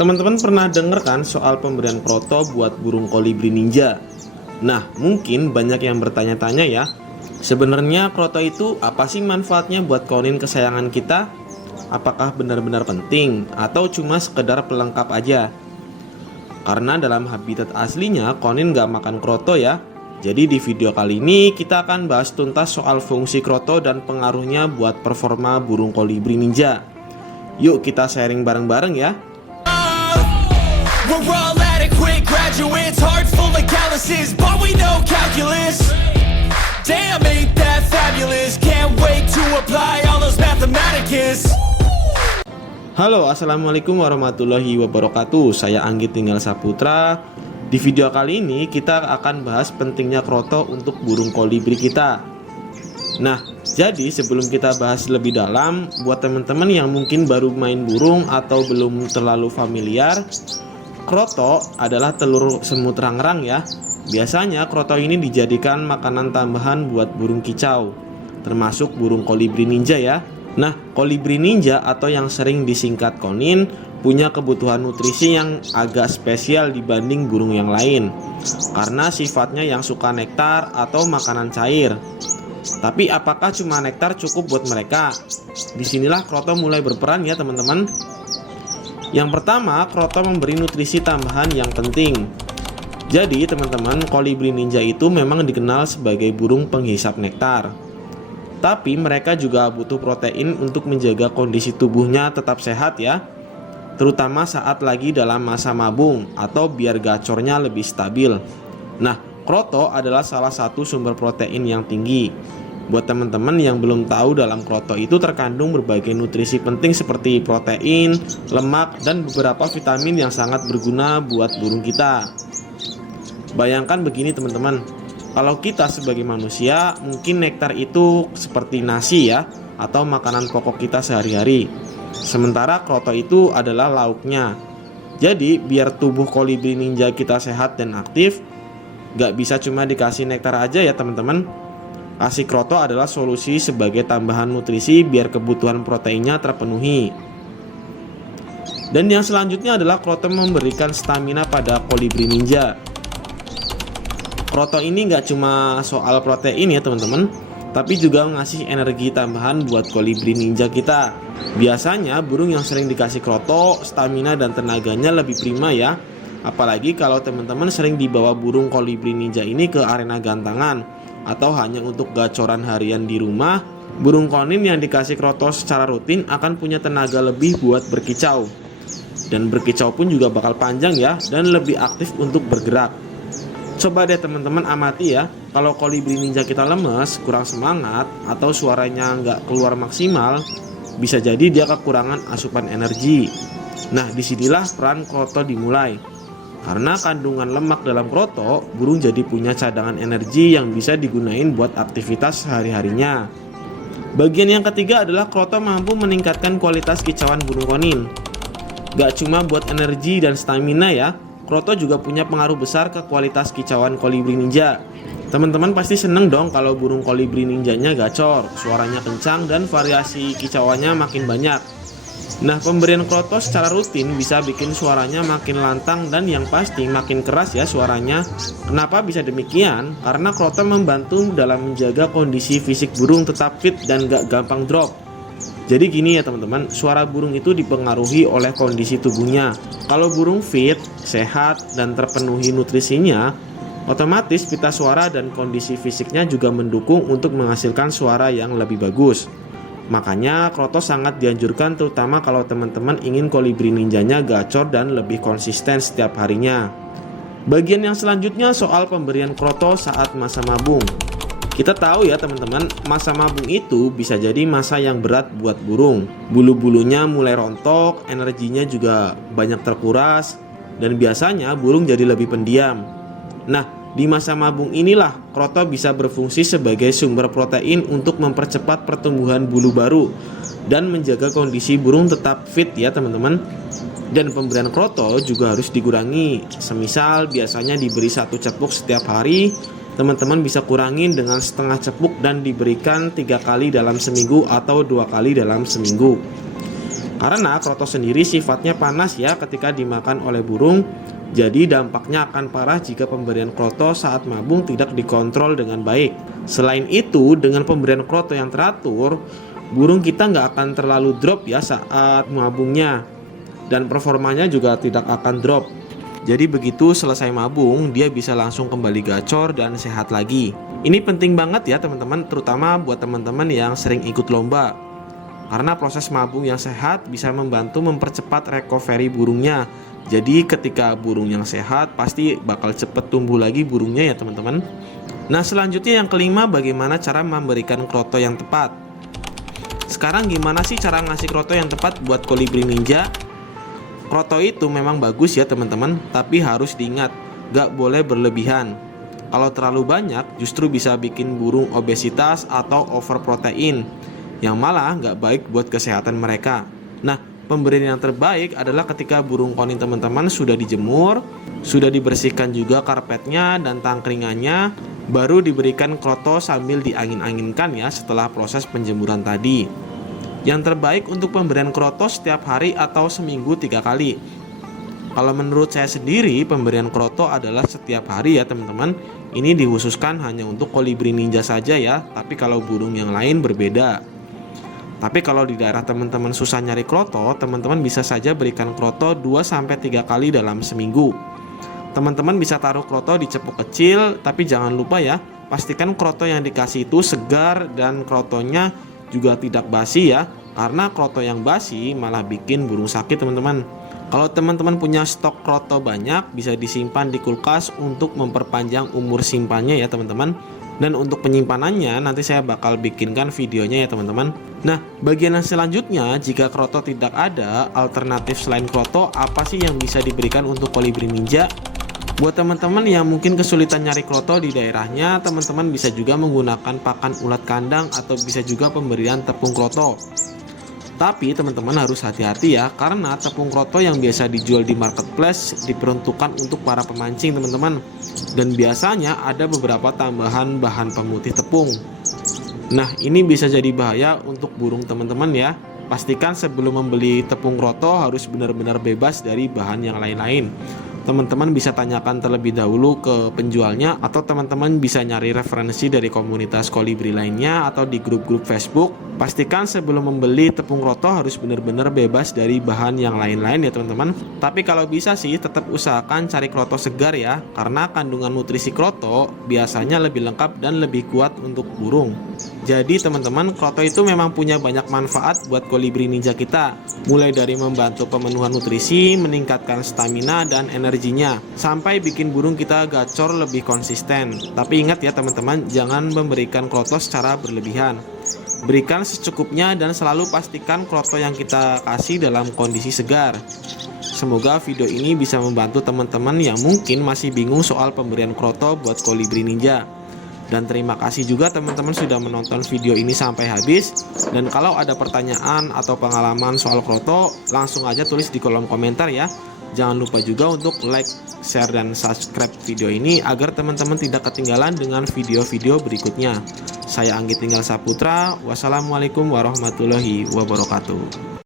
Teman-teman pernah denger kan soal pemberian kroto buat burung kolibri ninja? Nah, mungkin banyak yang bertanya-tanya ya, sebenarnya kroto itu apa sih manfaatnya buat konin kesayangan kita? Apakah benar-benar penting atau cuma sekedar pelengkap aja? Karena dalam habitat aslinya konin gak makan kroto ya. Jadi di video kali ini kita akan bahas tuntas soal fungsi kroto dan pengaruhnya buat performa burung kolibri ninja. Yuk kita sharing bareng-bareng ya. We're all adequate graduates, heart full of calluses, but we know calculus. Damn, ain't that fabulous? Can't wait to apply all those mathematicus. Halo, assalamualaikum warahmatullahi wabarakatuh. Saya Anggit Tinggal Saputra. Di video kali ini kita akan bahas pentingnya kroto untuk burung kolibri kita. Nah, jadi sebelum kita bahas lebih dalam, buat teman-teman yang mungkin baru main burung atau belum terlalu familiar, kroto adalah telur semut rangrang ya. Biasanya kroto ini dijadikan makanan tambahan buat burung kicau, termasuk burung kolibri ninja ya. Nah, kolibri ninja atau yang sering disingkat konin punya kebutuhan nutrisi yang agak spesial dibanding burung yang lain, karena sifatnya yang suka nektar atau makanan cair. Tapi apakah cuma nektar cukup buat mereka? Disinilah kroto mulai berperan ya teman-teman. Yang pertama, kroto memberi nutrisi tambahan yang penting. Jadi teman-teman, kolibri ninja itu memang dikenal sebagai burung penghisap nektar. Tapi mereka juga butuh protein untuk menjaga kondisi tubuhnya tetap sehat ya. Terutama saat lagi dalam masa mabung atau biar gacornya lebih stabil. Nah, kroto adalah salah satu sumber protein yang tinggi. Buat teman-teman yang belum tahu, dalam kroto itu terkandung berbagai nutrisi penting seperti protein, lemak, dan beberapa vitamin yang sangat berguna buat burung kita. Bayangkan begini teman-teman, kalau kita sebagai manusia mungkin nektar itu seperti nasi ya, atau makanan pokok kita sehari-hari. Sementara kroto itu adalah lauknya. Jadi biar tubuh kolibri ninja kita sehat dan aktif, gak bisa cuma dikasih nektar aja ya teman-teman. Kasih kroto adalah solusi sebagai tambahan nutrisi biar kebutuhan proteinnya terpenuhi. Dan yang selanjutnya adalah kroto memberikan stamina pada kolibri ninja. Kroto ini nggak cuma soal protein ya teman-teman, tapi juga ngasih energi tambahan buat kolibri ninja kita. Biasanya burung yang sering dikasih kroto, stamina dan tenaganya lebih prima ya. Apalagi kalau teman-teman sering dibawa burung kolibri ninja ini ke arena gantangan atau hanya untuk gacoran harian di rumah, burung konin yang dikasih kroto secara rutin akan punya tenaga lebih buat berkicau. Dan berkicau pun juga bakal panjang ya, dan lebih aktif untuk bergerak. Coba deh teman-teman amati ya, kalau kolibri ninja kita lemes, kurang semangat, atau suaranya nggak keluar maksimal, bisa jadi dia kekurangan asupan energi. Nah, disinilah peran kroto dimulai. Karena kandungan lemak dalam kroto, burung jadi punya cadangan energi yang bisa digunain buat aktivitas sehari-harinya. Bagian yang ketiga adalah kroto mampu meningkatkan kualitas kicauan burung konin. Gak cuma buat energi dan stamina ya, kroto juga punya pengaruh besar ke kualitas kicauan kolibri ninja. Teman-teman pasti seneng dong kalau burung kolibri ninjanya gacor, suaranya kencang dan variasi kicauannya makin banyak. Nah, pemberian kroto secara rutin bisa bikin suaranya makin lantang dan yang pasti makin keras ya suaranya. Kenapa bisa demikian? Karena kroto membantu dalam menjaga kondisi fisik burung tetap fit dan gak gampang drop. Jadi gini ya teman-teman, suara burung itu dipengaruhi oleh kondisi tubuhnya. Kalau burung fit, sehat, dan terpenuhi nutrisinya, otomatis pita suara dan kondisi fisiknya juga mendukung untuk menghasilkan suara yang lebih bagus. Makanya kroto sangat dianjurkan terutama kalau teman-teman ingin kolibri ninjanya gacor dan lebih konsisten setiap harinya. Bagian yang selanjutnya soal pemberian kroto saat masa mabung. Kita tahu ya teman-teman, masa mabung itu bisa jadi masa yang berat buat burung. Bulu-bulunya mulai rontok, energinya juga banyak terkuras, dan biasanya burung jadi lebih pendiam. Nah, di masa mabung inilah kroto bisa berfungsi sebagai sumber protein untuk mempercepat pertumbuhan bulu baru dan menjaga kondisi burung tetap fit ya teman-teman. Dan pemberian kroto juga harus dikurangi. Semisal biasanya diberi 1 cepuk setiap hari, teman-teman bisa kurangin dengan setengah cepuk dan diberikan 3 kali dalam seminggu atau 2 kali dalam seminggu. Karena kroto sendiri sifatnya panas ya ketika dimakan oleh burung. Jadi dampaknya akan parah jika pemberian kroto saat mabung tidak dikontrol dengan baik. Selain itu, dengan pemberian kroto yang teratur, burung kita nggak akan terlalu drop ya saat mabungnya. Dan performanya juga tidak akan drop. Jadi begitu selesai mabung, dia bisa langsung kembali gacor dan sehat lagi. Ini penting banget ya teman-teman, terutama buat teman-teman yang sering ikut lomba. Karena proses mabung yang sehat bisa membantu mempercepat recovery burungnya. Jadi ketika burung yang sehat pasti bakal cepet tumbuh lagi burungnya ya teman-teman. Nah selanjutnya yang kelima, bagaimana cara memberikan kroto yang tepat. Sekarang gimana sih cara ngasih kroto yang tepat buat kolibri ninja? Kroto itu memang bagus ya teman-teman, tapi harus diingat, gak boleh berlebihan. Kalau terlalu banyak justru bisa bikin burung obesitas atau overprotein, yang malah gak baik buat kesehatan mereka. Nah, pemberian yang terbaik adalah ketika burung konin teman-teman sudah dijemur, sudah dibersihkan juga karpetnya dan tangkringannya, baru diberikan kroto sambil diangin-anginkan ya setelah proses penjemuran tadi. Yang terbaik untuk pemberian kroto setiap hari atau seminggu 3 kali. Kalau menurut saya sendiri, pemberian kroto adalah setiap hari ya teman-teman. Ini dikhususkan hanya untuk kolibri ninja saja ya, tapi kalau burung yang lain berbeda. Tapi kalau di daerah teman-teman susah nyari kroto, teman-teman bisa saja berikan kroto 2-3 kali dalam seminggu. Teman-teman bisa taruh kroto di cepuk kecil, tapi jangan lupa ya, pastikan kroto yang dikasih itu segar dan krotonya juga tidak basi ya, karena kroto yang basi malah bikin burung sakit teman-teman. Kalau teman-teman punya stok kroto banyak, bisa disimpan di kulkas untuk memperpanjang umur simpannya ya teman-teman. Dan untuk penyimpanannya nanti saya bakal bikinkan videonya ya teman-teman. Nah, bagian yang selanjutnya, jika kroto tidak ada, alternatif selain kroto apa sih yang bisa diberikan untuk kolibri ninja? Buat teman-teman yang mungkin kesulitan nyari kroto di daerahnya, teman-teman bisa juga menggunakan pakan ulat kandang atau bisa juga pemberian tepung kroto. Tapi teman-teman harus hati-hati ya, karena tepung kroto yang biasa dijual di marketplace diperuntukkan untuk para pemancing teman-teman. Dan biasanya ada beberapa tambahan bahan pemutih tepung. Nah, ini bisa jadi bahaya untuk burung teman-teman ya. Pastikan sebelum membeli tepung kroto harus benar-benar bebas dari bahan yang lain-lain. Teman-teman bisa tanyakan terlebih dahulu ke penjualnya, atau teman-teman bisa nyari referensi dari komunitas kolibri lainnya atau di grup-grup Facebook. Pastikan sebelum membeli tepung kroto harus benar-benar bebas dari bahan yang lain-lain ya teman-teman. Tapi kalau bisa sih tetap usahakan cari kroto segar ya, karena kandungan nutrisi kroto biasanya lebih lengkap dan lebih kuat untuk burung. Jadi teman-teman, kroto itu memang punya banyak manfaat buat kolibri ninja kita. Mulai dari membantu pemenuhan nutrisi, meningkatkan stamina dan energinya, sampai bikin burung kita gacor lebih konsisten. Tapi ingat ya teman-teman, jangan memberikan kroto secara berlebihan. Berikan secukupnya dan selalu pastikan kroto yang kita kasih dalam kondisi segar. Semoga video ini bisa membantu teman-teman yang mungkin masih bingung soal pemberian kroto buat kolibri ninja. Dan terima kasih juga teman-teman sudah menonton video ini sampai habis. Dan kalau ada pertanyaan atau pengalaman soal kroto, langsung aja tulis di kolom komentar ya. Jangan lupa juga untuk like, share, dan subscribe video ini agar teman-teman tidak ketinggalan dengan video-video berikutnya. Saya Anggi Tinggal Saputra. Wassalamualaikum warahmatullahi wabarakatuh.